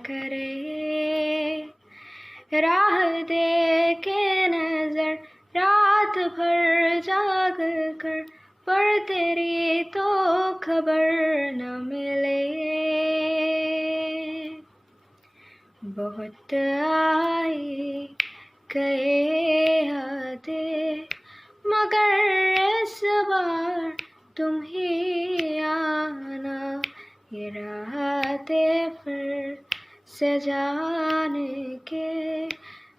करे, राह देखे नजर रात भर जाग कर, पर तेरी तो खबर न मिले। बहुत आई गए यादें, मगर इस बार तुम ही आना, ये रातें फिर से जाने के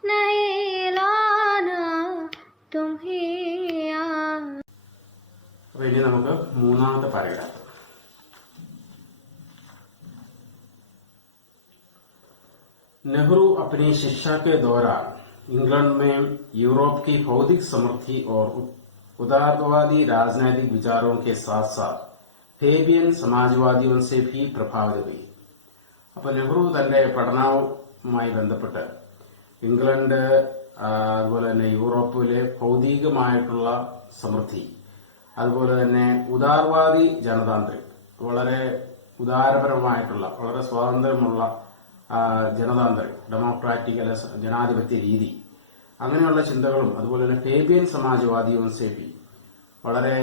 नहीं लाना, तुम ही आना। അപ്പോൾ ഇനി നമുക്ക് മൂന്നാമത്തെ പാരഗ്രാഫ്. नेहरू अपनी शिक्षा के दौरान इंग्लैंड में यूरोप की बौद्धिक समृद्धि और उदारवादी राजनैतिक विचारों के साथ साथ ഫേബിയൻ സമാജ്വാദിയോं से भी प्रभावित हुई. അപ്പോൾ നെഹ്റു തന്റെ പഠനവുമായി ബന്ധപ്പെട്ട് ഇംഗ്ലണ്ട് അതുപോലെ തന്നെ യൂറോപ്പിലെ ഭൗതികമായിട്ടുള്ള സമൃദ്ധി, അതുപോലെ തന്നെ ഉദാർവാദി ജനതാന്ത്രിക്, വളരെ ഉദാരപരമായിട്ടുള്ള വളരെ സ്വാതന്ത്ര്യമുള്ള ജനതാന്ത്രിക് ഡെമോക്രാറ്റിക് അല്ലെ ജനാധിപത്യ രീതി, അങ്ങനെയുള്ള ചിന്തകളും അതുപോലെ തന്നെ ഫേബിയൻ സമാജ്വാദിയും സേഫി വളരെ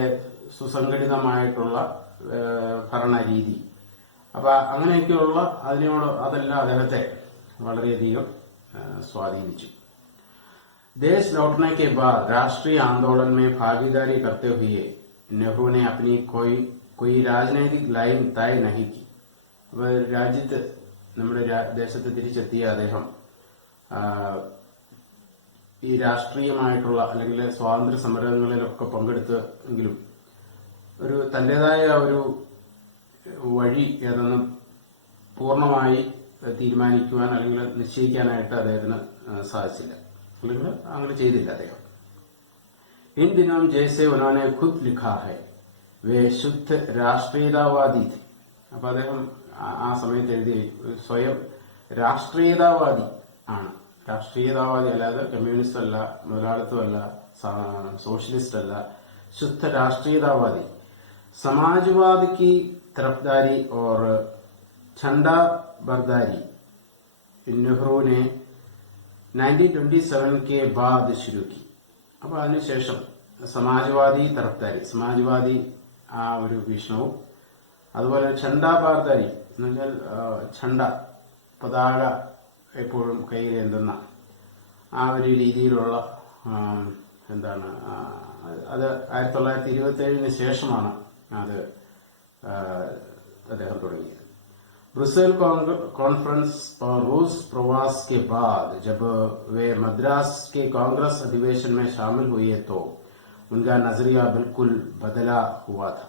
സുസംഘടിതമായിട്ടുള്ള ഭരണരീതി, അപ്പൊ അങ്ങനെയൊക്കെയുള്ള അതെല്ലാം അദ്ദേഹത്തെ വളരെയധികം സ്വാധീനിച്ചു. देश लौटने के बाद राष्ट्रीय आंदोलन में भागीदारी करते हुए नेहरू ने अपनी कोई राजनीतिक लाइन तय नहीं की. രാജ്യത്ത് നമ്മുടെ ദേശത്ത് തിരിച്ചെത്തിയ അദ്ദേഹം ഈ രാഷ്ട്രീയമായിട്ടുള്ള അല്ലെങ്കിൽ സ്വാതന്ത്ര്യ സമരങ്ങളിലൊക്കെ പങ്കെടുത്തെങ്കിലും ഒരു തന്റേതായ ഒരു വഴി ഏതെന്ന് പൂർണ്ണമായി തീരുമാനിക്കുവാൻ അല്ലെങ്കിൽ നിശ്ചയിക്കാനായിട്ട് അദ്ദേഹത്തിന് സാധിച്ചില്ല, അല്ലെങ്കിൽ അങ്ങനെ ചെയ്തില്ല അദ്ദേഹം. इन दिनों जैसे उन्होंने खुद लिखा है वे शुद्ध राष्ट्रीयतावादी थे. അപ്പൊ അദ്ദേഹം ആ സമയത്ത് എഴുതി സ്വയം രാഷ്ട്രീയതാവാദി ആണ്. രാഷ്ട്രീയതാവാദി അല്ലാതെ കമ്മ്യൂണിസ്റ്റ് അല്ല, മുതലാളിത്തമല്ല, സോഷ്യലിസ്റ്റ് അല്ല, शुद्ध राष्ट्रीयतावादी. समाजवाद की तरफदारी और झंडा बरदारी नेहरू ने 1927 के बाद शुरू की. അപ്പൊ അതിനുശേഷം സമാജ്വാദി തരഫ്ദാരി, സമാജ്വാദി ആ ഒരു വീക്ഷണവും, അതുപോലെ ഝണ്ടാ ബാർദാരി എന്ന് വെച്ചാൽ ഝണ്ട പതാക എപ്പോഴും കയ്യിലേന്തുന്ന ആ ഒരു രീതിയിലുള്ള എന്താണ് അത് 1927 ശേഷമാണ് അത് അദ്ദേഹം തുടങ്ങിയത്. ब्रुसेल कॉन्फ्रेंस और रूस प्रवास के बाद जब वे मद्रास के कांग्रेस अधिवेशन में शामिल हुए तो उनका नजरिया बिल्कुल बदला हुआ था.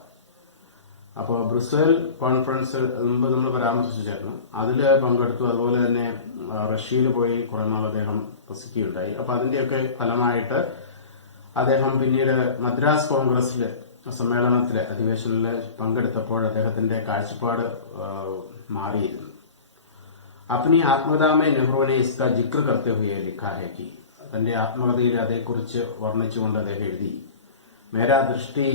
അപ്പോൾ ബ്രുസേൽ കോൺഫറൻസ് മുമ്പ് നമ്മൾ പരാമർശിച്ചായിരുന്നു, അതിൽ പങ്കെടുത്തു. അതുപോലെ തന്നെ റഷ്യയിൽ പോയി കുറെ നാൾ അദ്ദേഹം വസിക്കുകയുണ്ടായി. അപ്പൊ അതിന്റെയൊക്കെ ഫലമായിട്ട് അദ്ദേഹം പിന്നീട് മദ്രാസ് കോൺഗ്രസിലെ സമ്മേളനത്തിലെ അധിവേശനിൽ പങ്കെടുത്തപ്പോൾ അദ്ദേഹത്തിന്റെ കാഴ്ചപ്പാട് മാറിയിരുന്നു. अपनी आत्मकथा में नेहरू ने इसका जिक्र करते हुए लिखा है कि തന്റെ ആത്മകഥയിൽ അതേക്കുറിച്ച് വർണ്ണിച്ചുകൊണ്ട് അദ്ദേഹം എഴുതി, മേരാ ദൃഷ്ടി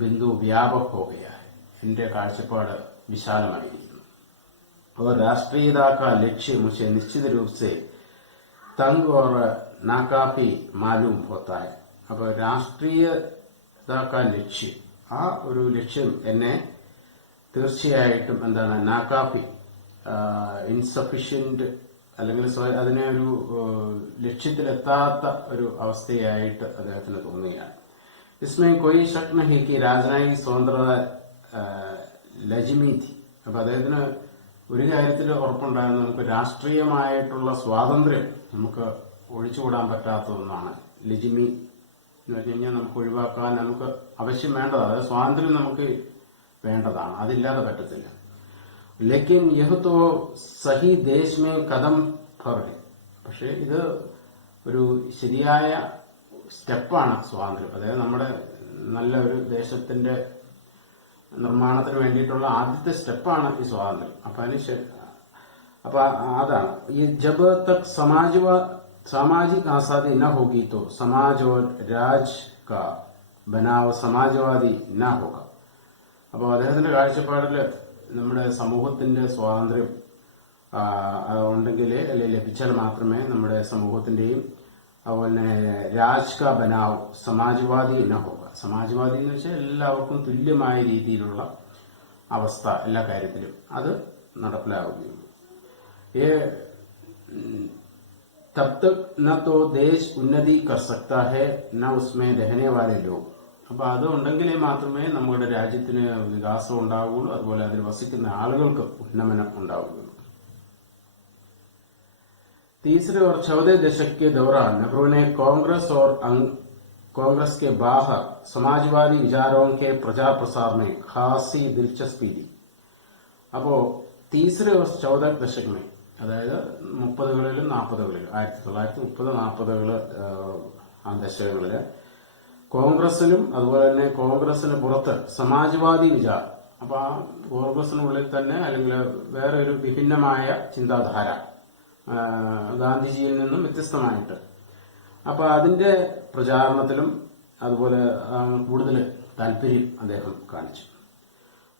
ബിന്ദു വ്യാപക് ഹോ ഗയാ ഹൈ, എന്റെ കാഴ്ചപ്പാട് വിശാലമായിരിക്കുന്നു. और राष्ट्रीयता का लक्ष्य मुझे निश्चित रूप से तंग और नाकाफी मालूम होता है. അപ്പൊ രാഷ്ട്രീയത കാ ലക്ഷ്യം, ആ ഒരു ലക്ഷ്യം എന്നെ തീർച്ചയായിട്ടും എന്താണ് നാക്കാഫി, ഇൻസഫിഷ്യന്റ്, അല്ലെങ്കിൽ അതിനെ ഒരു ലക്ഷ്യത്തിലെത്താത്ത ഒരു അവസ്ഥയായിട്ട് അദ്ദേഹത്തിന് തോന്നുകയാണ്. इसमें कोई शक नहीं कि राजनैतिक स्वतंत्रता ലജിമി थी. അപ്പൊ അദ്ദേഹത്തിന് ഒരു കാര്യത്തിൽ ഉറപ്പുണ്ടായിരുന്നു, നമുക്ക് രാഷ്ട്രീയമായിട്ടുള്ള സ്വാതന്ത്ര്യം നമുക്ക് ഒഴിച്ചുകൂടാൻ പറ്റാത്ത ഒന്നാണ്. ലജിമി എന്ന് വെച്ച് കഴിഞ്ഞാൽ നമുക്ക് ഒഴിവാക്കാൻ നമുക്ക് ആവശ്യം വേണ്ടതാണ്, അതായത് സ്വാതന്ത്ര്യം നമുക്ക് വേണ്ടതാണ്, അതില്ലാതെ പറ്റത്തില്ല. ലേക്കിൻ യഹ് തോ സഹി ദേശ് മേ കദം ഫർ ഹൈ. പക്ഷെ ഇത് ഒരു ശരിയായ സ്റ്റെപ്പാണ് സ്വാതന്ത്ര്യം, അതായത് നമ്മുടെ നല്ല ഒരു ദേശത്തിന്റെ നിർമ്മാണത്തിന് വേണ്ടിയിട്ടുള്ള ആദ്യത്തെ സ്റ്റെപ്പാണ് ഈ സ്വാതന്ത്ര്യം. അപ്പൊ അതാണ് ഈ ജബ് തക് सामाजिक आजादी न होगी तो समाज और राज का बनाव समाजवादी न होगा. അപ്പോൾ അദ്ദേഹത്തിന്റെ കാഴ്ചപ്പാടില് നമ്മുടെ സമൂഹത്തിന്റെ സ്വാതന്ത്ര്യം ഉണ്ടെങ്കിൽ അല്ലെങ്കിൽ ലഭിച്ചാൽ മാത്രമേ നമ്മുടെ സമൂഹത്തിന്റെയും അതുപോലെ രാജ് കാ ബനാവ് സമാജ്വാദി എന്ന ഹോക. സമാജ്വാദി എന്ന് വെച്ചാൽ എല്ലാവർക്കും തുല്യമായ രീതിയിലുള്ള അവസ്ഥ എല്ലാ കാര്യത്തിലും അത് നടപ്പിലാവുകയുള്ളൂ. तब तक न तो देश उन्नति कर सकता है न उसमें रहने वाले लोग. അപ്പൊ അത് ഉണ്ടെങ്കിലേ മാത്രമേ നമ്മുടെ രാജ്യത്തിന് വികാസം ഉണ്ടാവുകയുള്ളൂ, അതുപോലെ അതിൽ വസിക്കുന്ന ആളുകൾക്ക് ഉന്നമനം ഉണ്ടാവുകയുള്ളൂ. तीसरे और चौथे दशक के दौरान नेहरू ने कांग्रेस और कांग्रेस के बाहर समाजवादी विचारों के प्रचार प्रसार में खासी दिलचस्पी दी. അപ്പോ तीसरे और चौथे दशक में, അതായത് 30കളിലും 40കളിലും 1930-40 ആ ദശകങ്ങളില് കോൺഗ്രസിലും അതുപോലെ തന്നെ കോൺഗ്രസിന് പുറത്ത് സമാജ്വാദി വിചാരം, അപ്പൊ ആ കോൺഗ്രസിനുള്ളിൽ തന്നെ അല്ലെങ്കിൽ വേറെ ഒരു വിഭിന്നമായ ചിന്താധാര ഗാന്ധിജിയിൽ നിന്നും വ്യത്യസ്തമായിട്ട്, അപ്പൊ അതിന്റെ പ്രചാരണത്തിലും അതുപോലെ കൂടുതൽ താല്പര്യം അദ്ദേഹം കാണിച്ചു.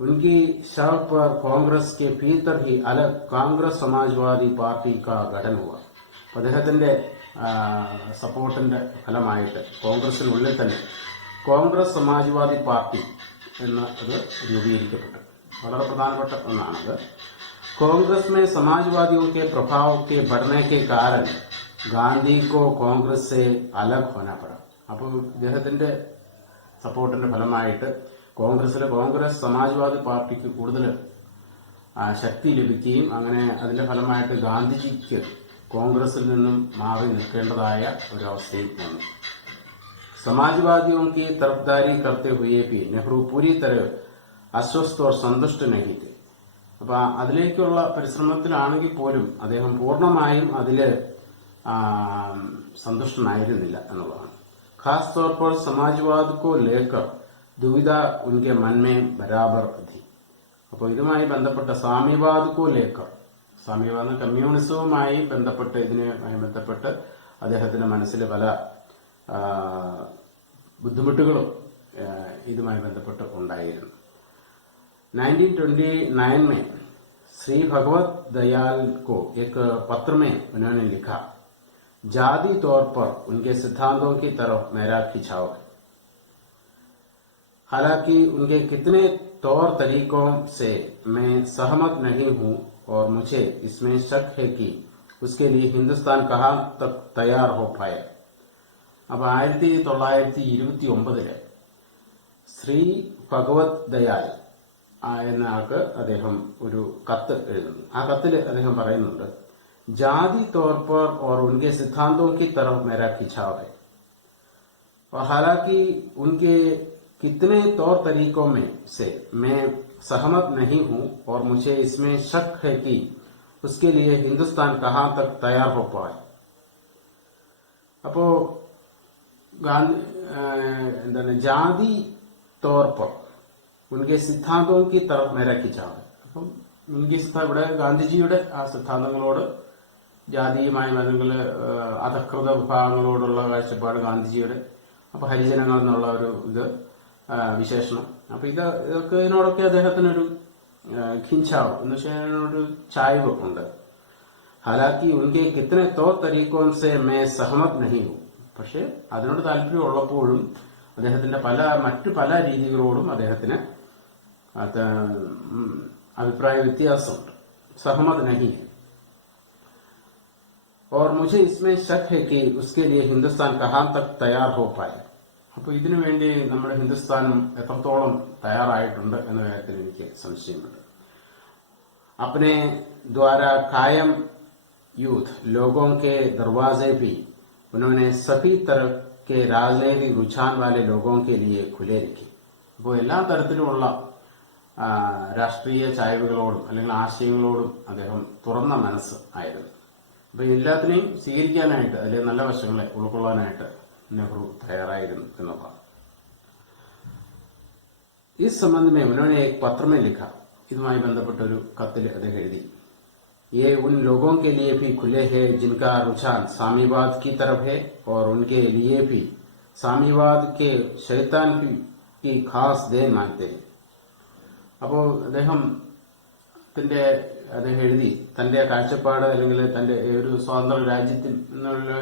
उनकी शर्त पर कांग्रेस के भीतर ही अलग कांग्रेस समाजवादी पार्टी का गठन हुआ. അദ്ദേഹത്തിന്റെ സപ്പോർട്ടിന്റെ ഫലമായിട്ട് കോൺഗ്രസിനുള്ളിൽ തന്നെ കോൺഗ്രസ് സമാജ്വാദി പാർട്ടി എന്നത് രൂപീകരിക്കപ്പെട്ടു. വളരെ പ്രധാനപ്പെട്ട ഒന്നാണത്. कांग्रेस में समाजवादियों के प्रभाव के बढ़ने के कारण गांधी को कांग्रेस से अलग होना पड़ा. അപ്പോൾ ഇദ്ദേഹത്തിന്റെ സപ്പോർട്ടിന്റെ ഫലമായിട്ട് കോൺഗ്രസ് സമാജ്വാദി പാർട്ടിക്ക് കൂടുതൽ ശക്തി ലഭിക്കുകയും അങ്ങനെ അതിന്റെ ഫലമായിട്ട് ഗാന്ധിജിക്ക് കോൺഗ്രസിൽ നിന്നും മാറി നിൽക്കേണ്ടതായ ഒരവസ്ഥയും വന്നു. समाजवादियों की तरफदारी करते हुए भी नेहरू पूरी तरह अस्वस्थ और संतुष्ट नहीं थे. അപ്പൊ അതിലേക്കുള്ള പരിശ്രമത്തിലാണെങ്കിൽ പോലും അദ്ദേഹം പൂർണ്ണമായും അതില് സന്തുഷ്ടനായിരുന്നില്ല എന്നുള്ളതാണ്. खासतौर पर समाजवाद को लेकर दुविधा उनके मन में बराबर थी. അപ്പോൾ ഇതുമായി ബന്ധപ്പെട്ട സാമ്യവാദ് കോ ലേക്കർ, സാമ്യവാദം കമ്മ്യൂണിസവുമായി ബന്ധപ്പെട്ട് ഇതിനുമായി ബന്ധപ്പെട്ട് അദ്ദേഹത്തിന്റെ മനസ്സിൽ പല ബുദ്ധിമുട്ടുകളും ഇതുമായി ബന്ധപ്പെട്ട് ഉണ്ടായിരുന്നു. 1929 में श्री भगवत दयाल को एक पत्र में उन्होंने लिखा, जाती तौर पर उनके सिद्धांतों की तरफ मेरा खिंचाव है. हालांकि उनके कितने तौर तरीकों से मैं सहमत नहीं हूं और मुझे इसमें शक है कि उसके लिए हिंदुस्तान कहां तक तैयार हो पाए. अब 1929 ശ്രീ ഭഗവത് ദയാൽ എന്ന ആൾക്ക് അദ്ദേഹം ഒരു കത്ത് എഴുതുന്നു. ആ കത്തിൽ അദ്ദേഹം പറയുന്നുണ്ട്, जाती तौर पर और उनके सिद्धांतों की तरफ मेरा खिंचाव है और हालांकि उनके कितने तौर तरीकों में से मैं सहमत नहीं हूं और मुझे इसमें शक है कि उसके लिए हिंदुस्तान कहां तक तैयार हो पाए. അപ്പോ എന്താണ് ജാതി तौर पर उनके सिद्धांतों की तरफ मेरा खिंचाव है. അപ്പം ഇവിടെ ഗാന്ധിജിയുടെ ആ സിദ്ധാന്തങ്ങളോട്, ജാതിയുമായി അല്ലെങ്കിൽ അധകൃത വിഭാഗങ്ങളോടുള്ള കാഴ്ചപ്പാട് ഗാന്ധിജിയുടെ, അപ്പൊ ഹരിജനങ്ങൾ എന്നുള്ള ഒരു വിശേഷണം, അപ്പൊ ഇതിനോടൊക്കെ അദ്ദേഹത്തിനൊരു ഖിഞ്ചാവ് എന്ന് വെച്ചാൽ ചായ്വ് ഉണ്ട്. ഹാലാക്കി ഉൻകെ കിത്തനെ തൗർ തരീഖോൻ സെ മേ സഹമത് നഹീ ഹൂ. പക്ഷെ അതിനോട് താല്പര്യം ഉള്ളപ്പോഴും അദ്ദേഹത്തിന്റെ മറ്റു പല രീതികളോടും അദ്ദേഹത്തിന് അഭിപ്രായ വ്യത്യാസമുണ്ട്. സഹമത് നഹീ ഹൈ. और मुझे इसमें शक है कि उसके लिए हिंदुस्तान कहां तक तैयार हो पाए. അപ്പൊ ഇതിനുവേണ്ടി നമ്മുടെ ഹിന്ദുസ്ഥാനും എത്രത്തോളം തയ്യാറായിട്ടുണ്ട് എന്ന കാര്യത്തിൽ എനിക്ക് സംശയമുണ്ട്. अपने द्वारा कायम यूथ लोगों के दरवाजे भी उन्होंने सभी तरह के राजनीतिक रुझान वाले लोगों के लिए खुले रखे. അപ്പോൾ എല്ലാ തരത്തിലുമുള്ള രാഷ്ട്രീയ ചായ്വുകളോടും അല്ലെങ്കിൽ ആശയങ്ങളോടും അദ്ദേഹം തുറന്ന മനസ്സ് ആയിരുന്നു. അപ്പൊ എല്ലാത്തിനെയും സ്വീകരിക്കാനായിട്ട്, അതിലെ നല്ല വശങ്ങളെ ഉൾക്കൊള്ളാനായിട്ട് നെഹ്റു തയ്യാറായിരുന്നു എന്നുള്ളതാണ്. ഈ സംബന്ധമേ ഉन्होंने एक पत्र में लिखा, ഇതുമായി ബന്ധപ്പെട്ട ഒരു കത്തിൽ അദ്ദേഹം എഴുതി, ये उन लोगों के लिए भी खुले हैं जिनका रुझान साम्यवाद की तरफ है और उनके लिए भी साम्यवाद के शैतान की खास देन मानते हैं. അപ്പോൾ അദ്ദേഹത്തിന്റെ അദ്ദേഹം എഴുതി തന്റെ കാഴ്ചപ്പാട് അല്ലെങ്കിൽ തന്റെ ഒരു സ്വതന്ത്ര രാജ്യത്തിനുള്ള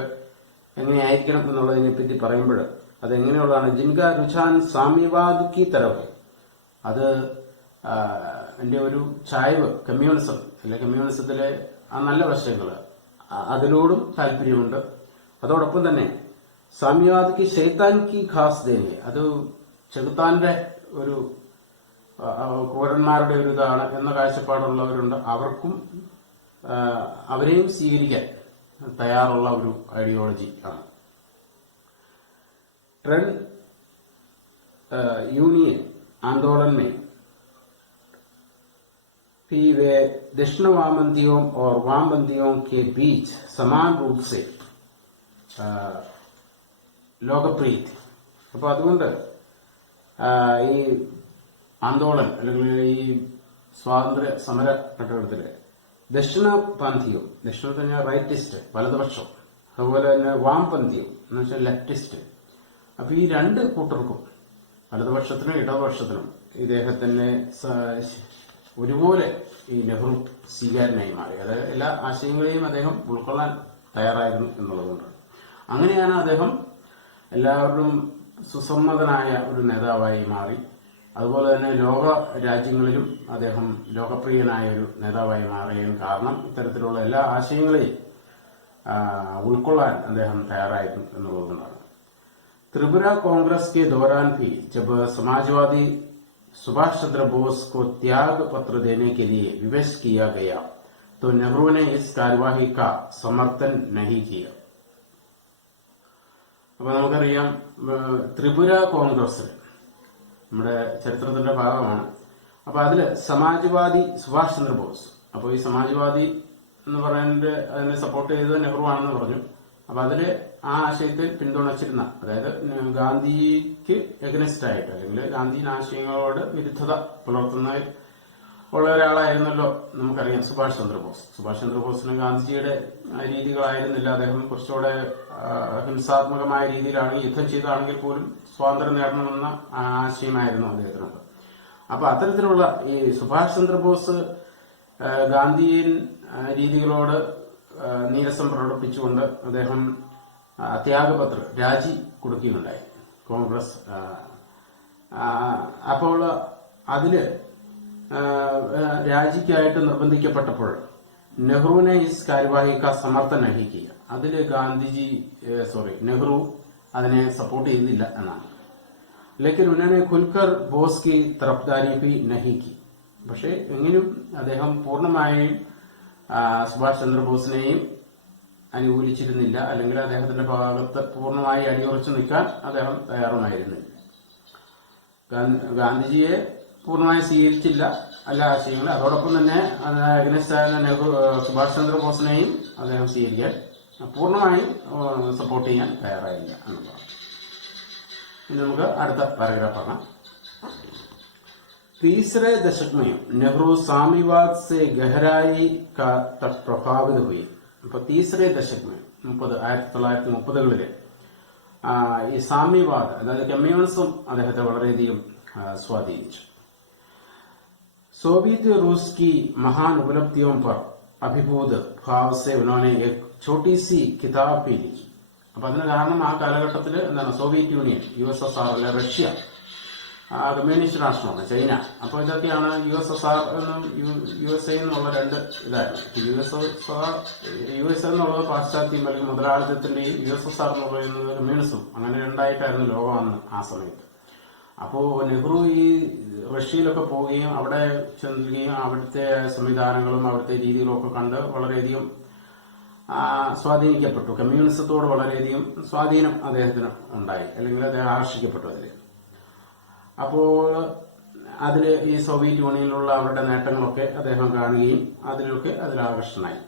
എങ്ങനെയായിരിക്കണം എന്നുള്ളതിനെ പറ്റി പറയുമ്പോൾ അതെങ്ങനെയുള്ളതാണ്. ജിൻക രുചാൻ സാമ്യവാദ് കി തരവ്, അത് എന്റെ ഒരു ചായ്വ് കമ്മ്യൂണിസം അല്ലെ കമ്മ്യൂണിസത്തിലെ ആ നല്ല വശങ്ങൾ അതിനോടും താല്പര്യമുണ്ട്. അതോടൊപ്പം തന്നെ സാമ്യവാദ് കി ശൈത്താൻ കി ഖാസ് ദേനി, അത് ചെകുത്താന്റെ ഒരു ക്രൂരന്മാരുടെ ഒരു ഇതാണ് എന്ന കാഴ്ചപ്പാടുള്ളവരുണ്ട്. അവർക്കും അവരെയും സ്വീകരിക്കാൻ തയ്യാറുള്ള ഒരു ഐഡിയോളജി ആണ്. ट्रेड यूनियन आंदोलन में भी वे दक्षिण वामपंथियों और वामपंथियों के बीच समान रूप से लोकप्रिय थी. അപ്പോൾ അതുകൊണ്ട് ഈ ആന്തോളൻ അല്ലെങ്കിൽ ഈ സ്വാതന്ത്ര്യ സമര ഘട്ടത്തില് ദക്ഷിണപന്ഥിയും, ദക്ഷിണ റൈറ്റിസ്റ്റ് വലതുപക്ഷം, അതുപോലെ തന്നെ വാംപന്ഥിയും എന്ന് വെച്ചാൽ ലെഫ്റ്റിസ്റ്റ്, അപ്പൊ ഈ രണ്ട് കൂട്ടർക്കും വലതുപക്ഷത്തിനും ഇടതുപക്ഷത്തിനും ഇദ്ദേഹത്തിന്റെ ഒരുപോലെ ഈ നെഹ്റു സ്വീകാര്യനായി മാറി. അതായത് എല്ലാ ആശയങ്ങളെയും അദ്ദേഹം ഉൾക്കൊള്ളാൻ തയ്യാറായിരുന്നു എന്നുള്ളതുകൊണ്ടാണ്. അങ്ങനെയാണ് അദ്ദേഹം എല്ലാവരും സുസമ്മതനായ ഒരു നേതാവായി മാറി. അതുപോലെ തന്നെ ലോക രാജ്യങ്ങളിലും അദ്ദേഹം ലോകപ്രിയനായ ഒരു നേതാവായി മാറിയതിന് കാരണം ഇത്തരത്തിലുള്ള എല്ലാ ആശയങ്ങളെയും ഉൾക്കൊള്ളാൻ അദ്ദേഹം തയ്യാറായിരുന്നു എന്നുള്ളതുകൊണ്ടാണ്. त्रिपुरा कांग्रेस के दौरान भी जब समाजवादी सुभाष चंद्र बोस को त्याग पत्र देने के लिए विवश किया गया तो नेहरू ने इस कार्यवाही का समर्थन नहीं किया. അപ്പൊ നമുക്കറിയാം ത്രിപുര കോൺഗ്രസ് നമ്മുടെ ചരിത്രത്തിന്റെ ഭാഗമാണ്. അപ്പൊ അതില് സമാജ്വാദി സുഭാഷ് ചന്ദ്രബോസ്, അപ്പോൾ ഈ സമാജ്വാദി എന്ന് പറയുന്നത് അതിനെ സപ്പോർട്ട് ചെയ്തത് നെഹ്റു ആണെന്ന് പറഞ്ഞു. അപ്പൊ അതില് ആ ആശയത്തിൽ പിന്തുണച്ചിരുന്ന, അതായത് ഗാന്ധിജിക്ക് എഗനിസ്റ്റ് ആയിട്ട് അല്ലെങ്കിൽ ഗാന്ധിജി ആശയങ്ങളോട് വിരുദ്ധത പുലർത്തുന്ന ഉള്ള ഒരാളായിരുന്നല്ലോ നമുക്കറിയാം സുഭാഷ് ചന്ദ്രബോസ്. സുഭാഷ് ചന്ദ്രബോസിന് ഗാന്ധിജിയുടെ രീതികളായിരുന്നില്ല. അദ്ദേഹം കുറച്ചുകൂടെ ഹിംസാത്മകമായ രീതിയിലാണ് യുദ്ധം ചെയ്താണെങ്കിൽ പോലും സ്വാതന്ത്ര്യം നേടണമെന്ന ആശയമായിരുന്നു അദ്ദേഹത്തിനുള്ളത്. അപ്പൊ അത്തരത്തിലുള്ള ഈ സുഭാഷ് ചന്ദ്രബോസ് ഗാന്ധിയൻ രീതികളോട് നീരസം പ്രകടിപ്പിച്ചുകൊണ്ട് അദ്ദേഹം ത്യാഗപത്ര രാജി കൊടുക്കുകയുണ്ടായി കോൺഗ്രസ്. അപ്പോൾ അതില് രാജിക്കായിട്ട് നിർബന്ധിക്കപ്പെട്ടപ്പോൾ നെഹ്റുവിനെ ഇസ് കാര്യവാഹിക്ക സമർത്ഥൻ നഹിക്കുക, അതില് നെഹ്റു അതിനെ സപ്പോർട്ട് ചെയ്തില്ല എന്നാണ്. ലേക്കിൻ ഉन्होंने खुलकर बोस की तरफदारी भी नहीं की. പക്ഷെ എങ്കിലും അദ്ദേഹം പൂർണ്ണമായും സുഭാഷ് ചന്ദ്രബോസിനെയും അനുകൂലിച്ചിരുന്നില്ല, അല്ലെങ്കിൽ അദ്ദേഹത്തിന്റെ ഭാഗത്ത് പൂർണ്ണമായി അടിയുറച്ചു നിൽക്കാൻ അദ്ദേഹം തയ്യാറുമായിരുന്നില്ല. ഗാന്ധിജിയെ പൂർണ്ണമായി സ്വീകരിച്ചില്ല എല്ലാ ആശയങ്ങളും. അതോടൊപ്പം തന്നെ അഗ്നസ്റ്റ് ആയ സുഭാഷ് ചന്ദ്രബോസിനെയും അദ്ദേഹം സ്വീകരിക്കാൻ പൂർണ്ണമായും സപ്പോർട്ട് ചെയ്യാൻ തയ്യാറായില്ല എന്നുള്ളതാണ്. ഇനി നമുക്ക് അടുത്ത പാരഗ്രാഫ് ആണ്. तीसरे दशक में नेहरू साम्यवाद से गहराई का तक प्रभावित हुई. അപ്പൊ തീസറെ ദശക് 1930കളിലെ ഈ സാമ്യവാദ് അതായത് കമ്മ്യൂണിസം അദ്ദേഹത്തെ വളരെയധികം സ്വാധീനിച്ചു. सोवियत रूस की महान उपलब्धियों पर अभिभूत भाव से उन्होंने एक छोटी सी किताब भी लिखी. അപ്പൊ അതിന് കാരണം ആ കാലഘട്ടത്തിൽ എന്താണ്, സോവിയറ്റ് യൂണിയൻ, USSR അല്ലെ റഷ്യ കമ്മ്യൂണിസ്റ്റ് രാഷ്ട്രമാണ്, ചൈന. അപ്പോൾ ഇതൊക്കെയാണ് USSR എന്നും USA എന്നുള്ള രണ്ട് ഇതായിരുന്നു. USA എന്നുള്ളത് പാശ്ചാത്യം അല്ലെങ്കിൽ മുതലാളിത്തത്തിന്റെയും USSR എന്ന് പറയുന്നത് കമ്മ്യൂണിസം, അങ്ങനെ രണ്ടായിട്ടായിരുന്നു ലോകം അന്ന് ആ സമയത്ത്. അപ്പോ നെഹ്റു ഈ റഷ്യയിലൊക്കെ പോവുകയും അവിടെ ചെല്ലുകയും അവിടുത്തെ സംവിധാനങ്ങളും അവിടുത്തെ രീതികളും ഒക്കെ കണ്ട് വളരെയധികം സ്വാധീനിക്കപ്പെട്ടു. കമ്മ്യൂണിസത്തോട് വളരെയധികം സ്വാധീനം അദ്ദേഹത്തിന് ഉണ്ടായി, അല്ലെങ്കിൽ അദ്ദേഹം ആകർഷിക്കപ്പെട്ടു അതിൽ. അപ്പോൾ അതില് ഈ സോവിയറ്റ് യൂണിയനിലുള്ള അവരുടെ നേട്ടങ്ങളൊക്കെ അദ്ദേഹം കാണുകയും അതിലൊക്കെ അതിലാകർഷണനായി.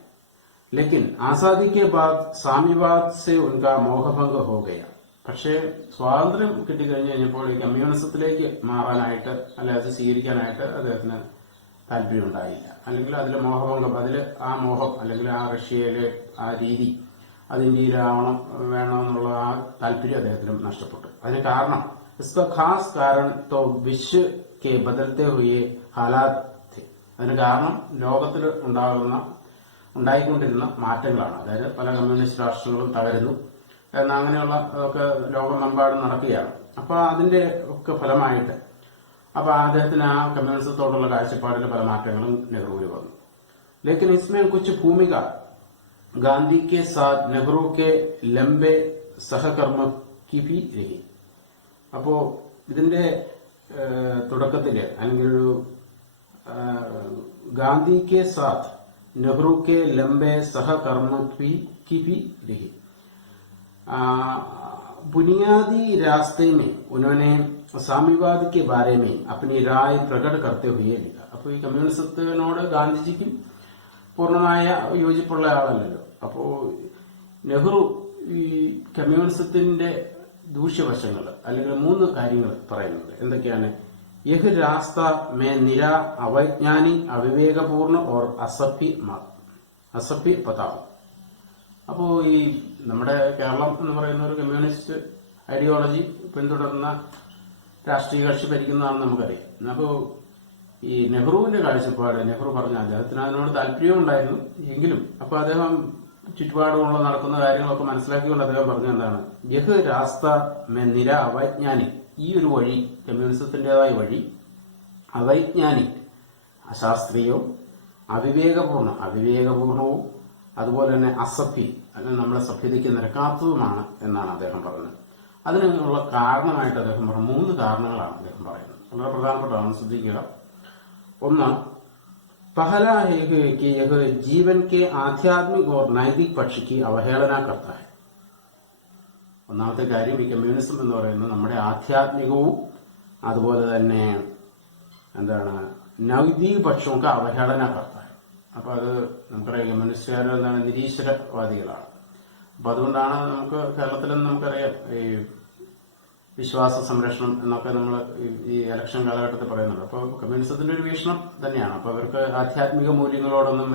ലേക്കിൻ ആസാദി കെ ബാദ് സാമ്യവാദ് സെ ഉൻകാ മോഹഭംഗ ഹോ ഗയ. പക്ഷേ സ്വാതന്ത്ര്യം കിട്ടിക്കഴിഞ്ഞു കഴിഞ്ഞപ്പോൾ ഈ കമ്മ്യൂണിസത്തിലേക്ക് മാറാനായിട്ട് അല്ലെ അത് സ്വീകരിക്കാനായിട്ട് അദ്ദേഹത്തിന് താല്പര്യം ഉണ്ടായില്ല, അല്ലെങ്കിൽ അതിലെ മോഹഭംഗം, അതില് ആ മോഹം അല്ലെങ്കിൽ ആ റഷ്യയിലെ ആ രീതി അത് ഇന്ത്യയിലാവണം വേണമെന്നുള്ള ആ താല്പര്യം അദ്ദേഹത്തിന് നഷ്ടപ്പെട്ടു. അതിന് കാരണം इसका खास कारण तो विश्व के बदलते हुए हालात थे. അതിന് കാരണം ലോകത്തിൽ ഉണ്ടായിക്കൊണ്ടിരുന്ന മാറ്റങ്ങളാണ്. അതായത് പല കമ്മ്യൂണിസ്റ്റ് രാഷ്ട്രങ്ങളും തകരുന്നു അങ്ങനെയുള്ള ഒക്കെ ലോകമെമ്പാടും നടക്കുകയാണ്. അപ്പൊ അതിന്റെ ഒക്കെ ഫലമായിട്ട് അപ്പൊ അദ്ദേഹത്തിന് ആ കമ്മ്യൂണിസത്തോടുള്ള കാഴ്ചപ്പാടിൽ പല മാറ്റങ്ങളും നെഹ്റുവിൽ വന്നു. लेकिन इसमें कुछ भूमिका गांधी के साथ नेहरू के लंबे सहकर्म की भी रही. അപ്പോ ഇതിന്റെ തുടക്കത്തില് അല്ലെങ്കിൽ ഒരു गांधी के साथ नेहरू के लंबे सहकर्म की भी रही. बुनियादी रास्ते में उन्होंने साम्यवाद के बारे में अपनी राय प्रकट करते हुए लिखा. അപ്പോൾ ഈ കമ്മ്യൂണിസത്തിനോട് ഗാന്ധിജിക്കും പൂർണ്ണമായ യോജിപ്പുള്ള ആളല്ലല്ലോ. അപ്പോ നെഹ്റു ഈ കമ്മ്യൂണിസത്തിന്റെ ദൂഷ്യവശങ്ങൾ അല്ലെങ്കിൽ 3 കാര്യങ്ങൾ പറയുന്നുണ്ട്. എന്തൊക്കെയാണ്? യഹ് രാസ്ത മേ നിര അവൈജ്ഞാനി അവിവേകപൂർണ്ണ ഓർ അസഭ്യ പതാവും. അപ്പോ ഈ നമ്മുടെ കേരളം എന്ന് പറയുന്ന ഒരു കമ്മ്യൂണിസ്റ്റ് ഐഡിയോളജി പിന്തുടർന്ന രാഷ്ട്രീയ കക്ഷി ഭരിക്കുന്നതാണെന്ന് നമുക്കറിയാം. അപ്പോ ഈ നെഹ്റുവിന്റെ കാഴ്ചപ്പാട്, നെഹ്റു പറഞ്ഞ അദ്ദേഹത്തിന് അതിനോട് താല്പര്യവും ഉണ്ടായിരുന്നു. എങ്കിലും അപ്പൊ അദ്ദേഹം ചുറ്റുപാടുമുള്ള നടക്കുന്ന കാര്യങ്ങളൊക്കെ മനസ്സിലാക്കിക്കൊണ്ട് അദ്ദേഹം പറഞ്ഞ എന്താണ്? യഹ് രാസ്ത മേ നിര അവൈജ്ഞാനിക്. ഈ ഒരു വഴി, കമ്മ്യൂണിസത്തിന്റേതായ വഴി അവൈജ്ഞാനിക്, അശാസ്ത്രീയവും അവിവേകപൂർണവും അതുപോലെ തന്നെ അസഭ്യം, അല്ലെങ്കിൽ നമ്മുടെ സഭ്യതയ്ക്ക് നിരക്കാത്തതുമാണ് എന്നാണ് അദ്ദേഹം പറഞ്ഞത്. അതിനുള്ള കാരണമായിട്ട് അദ്ദേഹം പറഞ്ഞ 3 കാരണങ്ങളാണ് അദ്ദേഹം പറയുന്നത്. വളരെ പ്രധാനപ്പെട്ടതാണ്, ശ്രദ്ധിക്കുക. ഒന്ന്, पहला है कि यह जीवन के आध्यात्मिक और नैतिक पक्ष की अवहेलना करता है. ഒന്നാമത്തെ കാര്യം, ഈ കമ്മ്യൂണിസം എന്ന് പറയുന്നത് നമ്മുടെ ആധ്യാത്മികവും അതുപോലെ തന്നെ എന്താണ് നൈതിക പക്ഷവും അവഹേളന കർത്താൻ. അപ്പൊ അത് നമുക്കറിയാം, കമ്മ്യൂണിസ്റ്റുകാർ എന്താണ് നിരീശ്വരവാദികളാണ്. അപ്പൊ അതുകൊണ്ടാണ് നമുക്ക് കേരളത്തിലും നമുക്കറിയാം ഈ വിശ്വാസ സംരക്ഷണം എന്നൊക്കെ നമ്മൾ ഈ ഇലക്ഷൻ കാലഘട്ടത്തിൽ പറയുന്നുണ്ട്. അപ്പോൾ കമ്മ്യൂണിസത്തിന്റെ ഒരു വീക്ഷണം തന്നെയാണ്. അപ്പൊ അവർക്ക് ആധ്യാത്മിക മൂല്യങ്ങളോടൊന്നും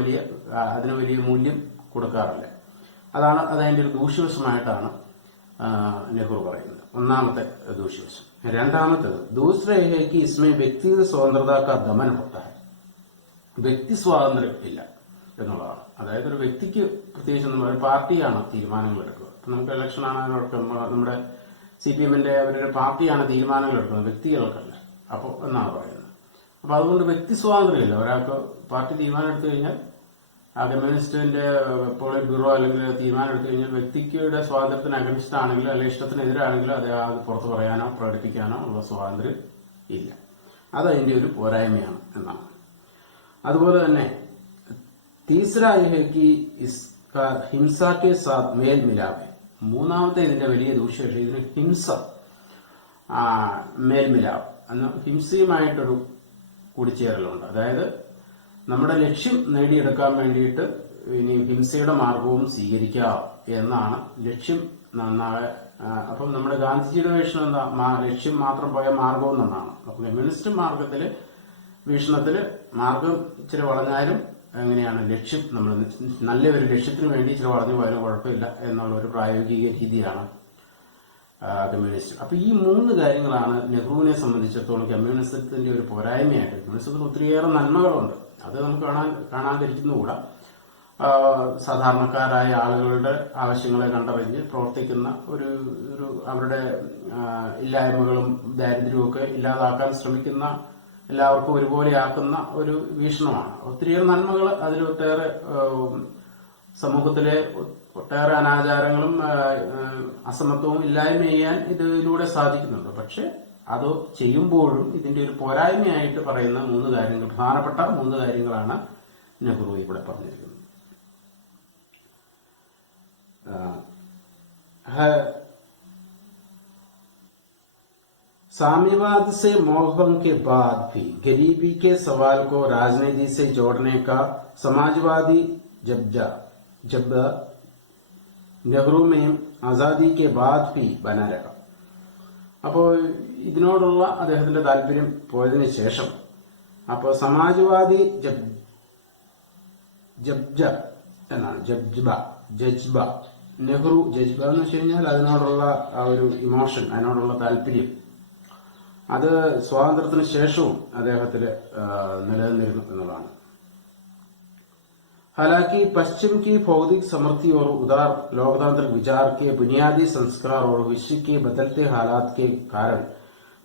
അതിന് വലിയ മൂല്യം കൊടുക്കാറില്ല. അതതിന്റെ ഒരു ദൂഷ്യവശമായിട്ടാണ് നെഹ്റു പറയുന്നത്. ഒന്നാമത്തെ ദൂഷ്യവശം. രണ്ടാമത്തേത്, दूसरा है कि इसमें व्यक्तिगत स्वतंत्रता का दमन होता है. വ്യക്തി സ്വാതന്ത്ര്യം ഇല്ല എന്നുള്ളതാണ്. അതായത് ഒരു വ്യക്തിക്ക് പ്രത്യേകിച്ച് ഒരു പാർട്ടിയാണ് തീരുമാനങ്ങൾ എടുക്കുക. ഇപ്പൊ നമുക്ക് ഇലക്ഷൻ ആണെന്നൊക്കെ നമ്മുടെ CPM-ന്റെ അവരുടെ പാർട്ടിയാണ് തീരുമാനങ്ങൾ എടുക്കുന്നത്, വ്യക്തികൾക്കല്ല. അപ്പോൾ എന്നാണ് പറയുന്നത്. അപ്പൊ അതുകൊണ്ട് വ്യക്തി സ്വാതന്ത്ര്യമില്ല. ഒരാൾക്ക് പാർട്ടി തീരുമാനം എടുത്തു കഴിഞ്ഞാൽ, ആ കമ്മ്യൂണിസ്റ്റിന്റെ പോളിറ്റ് ബ്യൂറോ അല്ലെങ്കിൽ തീരുമാനം എടുത്തു കഴിഞ്ഞാൽ വ്യക്തിയുടെ സ്വാതന്ത്ര്യത്തിന് അഗനിഷ്ഠാണെങ്കിലും അല്ലെങ്കിൽ ഇഷ്ടത്തിനെതിരാണെങ്കിലും അത് പുറത്തു പറയാനോ പ്രകടിപ്പിക്കാനോ ഉള്ള സ്വാതന്ത്ര്യം ഇല്ല. അതതിന്റെ ഒരു പോരായ്മയാണ് എന്നാണ്. അതുപോലെ തന്നെ തീസര ഹിംസ കെ സാത്ത് മേൽ മിലാവെ. മൂന്നാമത്തെ ഇതിന്റെ വലിയ ദൂഷ്യവശം, ഇതിന് ഹിംസ മേൽമിലാവ് എന്ന ഹിംസയുമായിട്ടൊരു കൂടിച്ചേരലുണ്ട്. അതായത് നമ്മുടെ ലക്ഷ്യം നേടിയെടുക്കാൻ വേണ്ടിയിട്ട് ഇനി ഹിംസയുടെ മാർഗവും സ്വീകരിക്കാം എന്നാണ് ലക്ഷ്യം. അപ്പം നമ്മുടെ ഗാന്ധിജിയുടെ വീക്ഷണം എന്താ? ലക്ഷ്യം മാത്രം പോയ മാർഗവും എന്നാണ്. അപ്പൊ കമ്മ്യൂണിസ്റ്റ് മാർഗത്തില് വീക്ഷണത്തില് മാർഗം ഇച്ചിരി വളഞ്ഞാലും എങ്ങനെയാണ് ലക്ഷ്യം, നമ്മൾ നല്ലൊരു ലക്ഷ്യത്തിന് വേണ്ടി ഇച്ചിരി വളഞ്ഞു പോയാലും കുഴപ്പമില്ല എന്നുള്ള ഒരു പ്രായോഗിക രീതിയാണ് കമ്മ്യൂണിസ്റ്റ്. അപ്പൊ ഈ 3 കാര്യങ്ങളാണ് നെഹ്റുവിനെ സംബന്ധിച്ചിടത്തോളം കമ്മ്യൂണിസത്തിന്റെ ഒരു പോരായ്മയായിട്ട്. കമ്മ്യൂണിസത്തിന് ഒത്തിരിയേറെ നന്മകളുണ്ട്, അത് നമുക്ക് കാണാതിരിക്കുന്നുകൂടാ. സാധാരണക്കാരായ ആളുകളുടെ ആവശ്യങ്ങളെ കണ്ടറിഞ്ഞ് പ്രവർത്തിക്കുന്ന ഒരു അവരുടെ ഇല്ലായ്മകളും ദാരിദ്ര്യവും ഒക്കെ ഇല്ലാതാക്കാൻ ശ്രമിക്കുന്ന, എല്ലാവർക്കും ഒരുപോലെയാക്കുന്ന ഒരു വീക്ഷണമാണ്. ഒത്തിരിയേറെ നന്മകൾ അതിൽ, ഒട്ടേറെ സമൂഹത്തിലെ ഒട്ടേറെ അനാചാരങ്ങളും അസമത്വവും ഇല്ലായ്മ ചെയ്യാൻ ഇതിലൂടെ സാധിക്കുന്നുണ്ട്. പക്ഷെ അത് ചെയ്യുമ്പോഴും ഇതിന്റെ ഒരു പോരായ്മയായിട്ട് പറയുന്ന 3 കാര്യങ്ങൾ, പ്രധാനപ്പെട്ട 3 കാര്യങ്ങളാണ് നെഹ്റു ഇവിടെ പറഞ്ഞിരിക്കുന്നത്. साम्यवाद से मोहभंग के बाद भी गरीबी के सवाल को राजनीति से जोड़ने का समाजवादी जज्बा നെഹ്റു में आजादी के बाद भी बना रहा. അപ്പോൾ ഇതിനോടുള്ള അദ്ദേഹത്തിന്റെ താല്പര്യം പോയതിനു ശേഷം അപ്പോൾ സമാജ്വാദി ജജ്ബ നെഹ്റു ജജ്ബ എന്ന് വെച്ച് കഴിഞ്ഞാൽ അതിനോടുള്ള ആ ഒരു ഇമോഷൻ, അതിനോടുള്ള താല്പര്യം, അത് സ്വാതന്ത്ര്യത്തിന് ശേഷവും അദ്ദേഹത്തിൽ നിലനിന്നിരുന്നു എന്നുള്ളതാണ്. हालांकि पश्चिम की भौतिक समृद्धि और उदार लोकतांत्रिक विचार के बुनियादी संस्कार और विश्व के बदलते हालात के कारण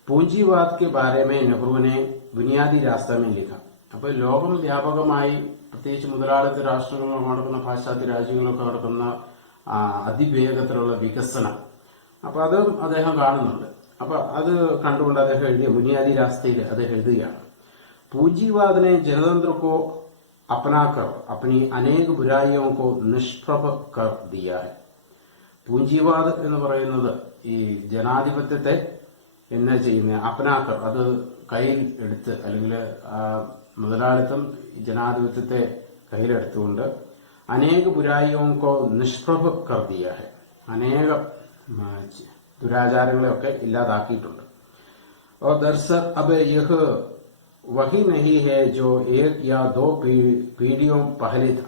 पूंजीवाद के बारे में नेहरू ने बुनियादी रास्ता में लिखा. അപ്പോൾ ലോകം വ്യാപകമായി പ്രത്യേകിച്ച് മുതലാളിത്ത രാഷ്ട്രങ്ങളിലൊക്കെ നടക്കുന്ന പാശ്ചാത്യ രാജ്യങ്ങളിലൊക്കെ നടക്കുന്ന അതിവേഗത്തിലുള്ള വികസനം, അപ്പൊ അതും അദ്ദേഹം കാണുന്നുണ്ട്. അപ്പൊ അത് കണ്ടുകൊണ്ട് അദ്ദേഹം എഴുതിയ ബുനിയാദി രാസ്തയിൽ അദ്ദേഹം എഴുതുകയാണ്, पूंजीवाद ने जनतंत्र को अपनाकर अपनी अनेक बुराइयों को निष्प्रभ कर दिया है. പൂഞ്ചിവാദ് എന്ന് പറയുന്നത് ഈ ജനാധിപത്യത്തെ എന്നാ ചെയ്യുന്നത്, അപനാക്കർ, അത് കയ്യിൽ എടുത്ത്, അല്ലെങ്കിൽ മുതലാളിത്തം ജനാധിപത്യത്തെ കയ്യിലെടുത്തുകൊണ്ട് അനേക ബുരായിയോക്കോ നിഷ്പ്രഭ കർ ദിയ ഹെ, അനേകം ദുരാചാരങ്ങളെയൊക്കെ ഇല്ലാതാക്കിയിട്ടുണ്ട്. और दरअसल अब यह वही नहीं है जो एक या दो पीढ़ियों पहले था.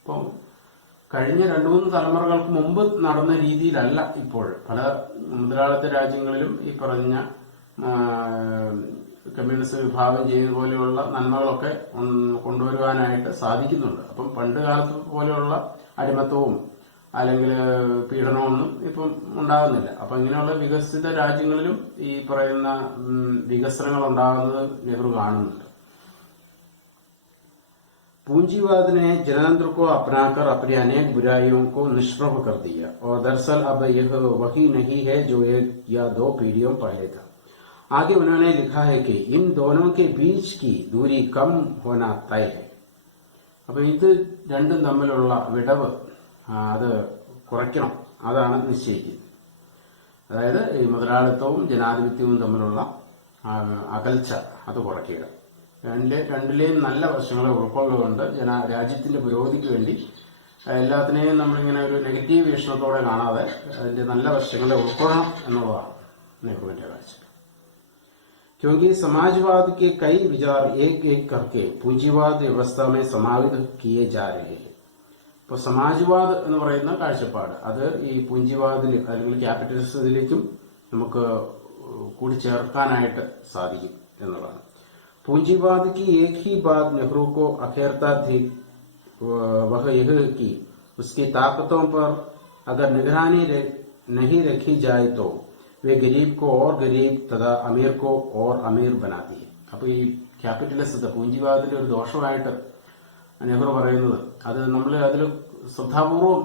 അപ്പോൾ കഴിഞ്ഞ 2-3 തലമുറകൾക്ക് മുമ്പ് നടന്ന രീതിയിലല്ല ഇപ്പോൾ പല മുതലാളിത്ത രാജ്യങ്ങളിലും ഈ പറഞ്ഞ കമ്മ്യൂണിസ്റ്റ് വിഭാഗം ചെയ്യുന്ന പോലെയുള്ള നന്മകളൊക്കെ കൊണ്ടുവരുവാനായിട്ട് സാധിക്കുന്നുണ്ട്. അപ്പം പണ്ട് കാലത്ത് പോലെയുള്ള അടിമത്തവും അല്ലെങ്കിൽ പീഡനമൊന്നും ഇപ്പം ഉണ്ടാകുന്നില്ല. അപ്പൊ ഇങ്ങനെയുള്ള വികസിത രാജ്യങ്ങളിലും ഈ പറയുന്ന വികസനങ്ങൾ ഉണ്ടാകുന്നത് നെഹ്റു കാണുന്നുണ്ട്. पूंजीवाद ने जनतंत्र को अपनाकर अपनी अनेक बुराइयों को निष्प्रभ कर दिया और दरअसल अब यह वही नहीं है जो एक या दो पीढ़ियों पहले था. आगे उन्होंने लिखा है कि इन दोनों के बीच की दूरी कम होना तय है. അപ്പൊ ഇത് രണ്ടും തമ്മിലുള്ള വിടവ് അത് കുറയ്ക്കണം, അതാണ് നിശ്ചയിക്കുന്നത്. അതായത് ഈ മുതലാളിത്തവും ജനാധിപത്യവും തമ്മിലുള്ള അകൽച്ച അത് കുറയ്ക്കുക. രണ്ടിലെയും നല്ല വശങ്ങളെ ഉൾക്കൊള്ളുകൊണ്ട് രാജ്യത്തിന്റെ പുരോഗതിക്ക് വേണ്ടി എല്ലാത്തിനെയും നമ്മളിങ്ങനെ ഒരു നെഗറ്റീവ് വീക്ഷണത്തോടെ കാണാതെ അതിന്റെ നല്ല വശങ്ങളെ ഉൾക്കൊള്ളണം എന്നുള്ളതാണ് നെഹ്റുവിന്റെ കാഴ്ച. क्योंकि समाजवाद के कई विचार एक एक करके पूंजीवाद व्यवस्था में समावित किए जा रहे हैं. ഇപ്പോൾ സമാജ്വാദ് എന്ന് പറയുന്ന കാഴ്ചപ്പാട് അത് ഈ പൂഞ്ചിവാദിൽ അല്ലെങ്കിൽ ക്യാപിറ്റലിസത്തിലേക്കും നമുക്ക് കൂടിച്ചേർക്കാനായിട്ട് സാധിക്കും എന്നുള്ളതാണ്. पूंजीवाद की एक ही बात नेहरू को अखेरता थी, वह यह कि उसकी ताकतों पर अगर निगरानी नहीं रखी जाए तो वे गरीब को और गरीब तथा अमीर को और अमीर बनाती है. അപ്പൊ ഈ ക്യാപിറ്റലിസത്തെ പൂഞ്ചിവാദത്തിന്റെ ഒരു ദോഷമായിട്ട് നെഹ്റു പറയുന്നത്, അത് നമ്മൾ അതിൽ ശ്രദ്ധാപൂർവം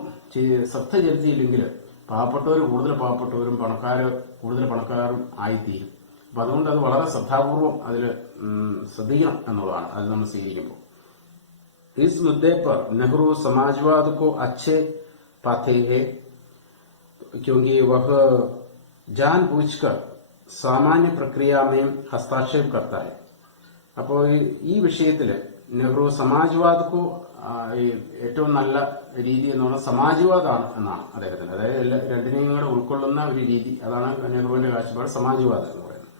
ശ്രദ്ധ ചെലുത്തിയില്ലെങ്കിൽ പാവപ്പെട്ടവർ കൂടുതൽ പാവപ്പെട്ടവരും പണക്കാർ കൂടുതൽ പണക്കാരും ആയിത്തീരും. അപ്പൊ അതുകൊണ്ട് അത് വളരെ ശ്രദ്ധാപൂർവം അതിൽ ശ്രദ്ധിക്കണം എന്നുള്ളതാണ് അത് നമ്മൾ സ്വീകരിക്കുമ്പോൾ. इस मुद्दे पर नेहरू समाजवाद को अच्छे पाते हैं क्योंकि वह जानबूझकर सामान्य प्रक्रिया में हस्तक्षेप करता है. അപ്പോൾ ഈ വിഷയത്തിൽ നെഹ്റു സമാജ്വാദ് ഏറ്റവും നല്ല രീതി എന്ന് പറഞ്ഞാൽ സമാജ്വാദാണ് എന്നാണ് അദ്ദേഹത്തിന്. അതായത് രണ്ടിനെയും കൂടെ ഉൾക്കൊള്ളുന്ന ഒരു രീതി, അതാണ് നെഹ്റുവിന്റെ കാഴ്ചപ്പാട്, സമാജ്വാദം എന്ന് പറയുന്നത്.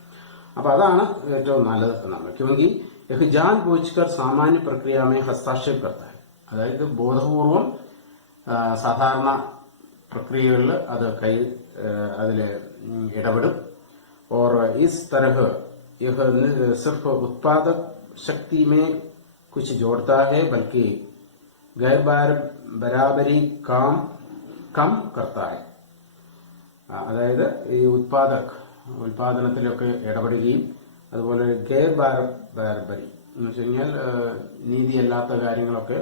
അപ്പൊ അതാണ് ഏറ്റവും നല്ലത് എന്നാണ്. ക്യോങ്കി യഹ് ജാൻ ബൂജ്കർ സാമാന്യ പ്രക്രിയമേ ഹസ്താക്ഷേപ് കർത്താ ഹൈ, അതായത് ബോധപൂർവം സാധാരണ പ്രക്രിയകളിൽ അത് അതിൽ ഇടപെടും. और इस तरह यह सिर्फ उत्पादक शक्ति में कुछ जोड़ता है बल्कि गैर बराबरी काम कम करता है. അതായത് ഈ ഉൽപാദനത്തിലൊക്കെ ഇടപെടുകയും അതുപോലെ ഗൈർ ബാർബരി എന്ന് വെച്ച് കഴിഞ്ഞാൽ നീതിയല്ലാത്ത കാര്യങ്ങളൊക്കെ,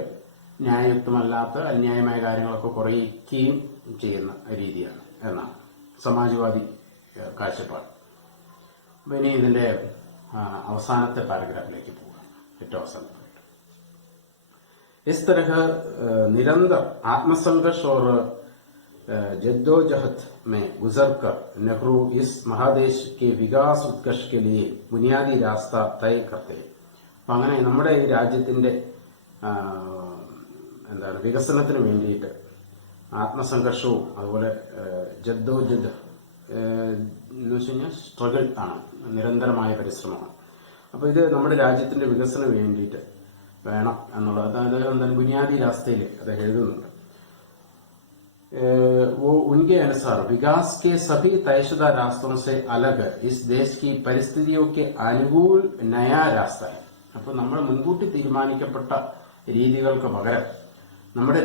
ന്യായയുക്തമല്ലാത്ത അന്യായമായ കാര്യങ്ങളൊക്കെ കുറയ്ക്കുകയും ചെയ്യുന്ന രീതിയാണ് എന്നാണ് സമാജ്വാദി കാഴ്ചപ്പാട്. ഇനി ഇതിന്റെ അവസാനത്തെ പാരഗ്രാഫിലേക്ക് പോകാം, ഏറ്റവും അവസാനത്തെ. इस तरह निरंतर आत्मसंघर्ष और जद्दोजहद में गुजरकर नेहरू इस महादेश के विकास उत्कर्ष के लिए बुनियादी रास्ता तय करते हैं. അപ്പൊ അങ്ങനെ നമ്മുടെ ഈ രാജ്യത്തിന്റെ എന്താണ് വികസനത്തിന് വേണ്ടിയിട്ട് ആത്മസംഘർഷവും അതുപോലെ ജദ്ദോജഹദ് എന്ന് വെച്ച് കഴിഞ്ഞാൽ സ്ട്രഗിൾ ആണ്, നിരന്തരമായ പരിശ്രമമാണ്. അപ്പൊ ഇത് നമ്മുടെ രാജ്യത്തിന്റെ വികസനം വേണ്ടിയിട്ട് വേണം എന്നുള്ളത് അതായത് എന്താണ് ബുനിയാദി രാസ്തയിൽ അദ്ദേഹം എഴുതുന്നുണ്ട്. वो उनके अनुसार विकास के सभी तयशुदा रास्तों से अलग इस देश की परिस्थितियों के अनुകൂल नया रास्ത है. അപ്പോൾ നമ്മൾ മുൻകൂട്ടി തീരുമാനിക്കപ്പെട്ട രീതികൾക്ക് പകരം നമ്മുടെ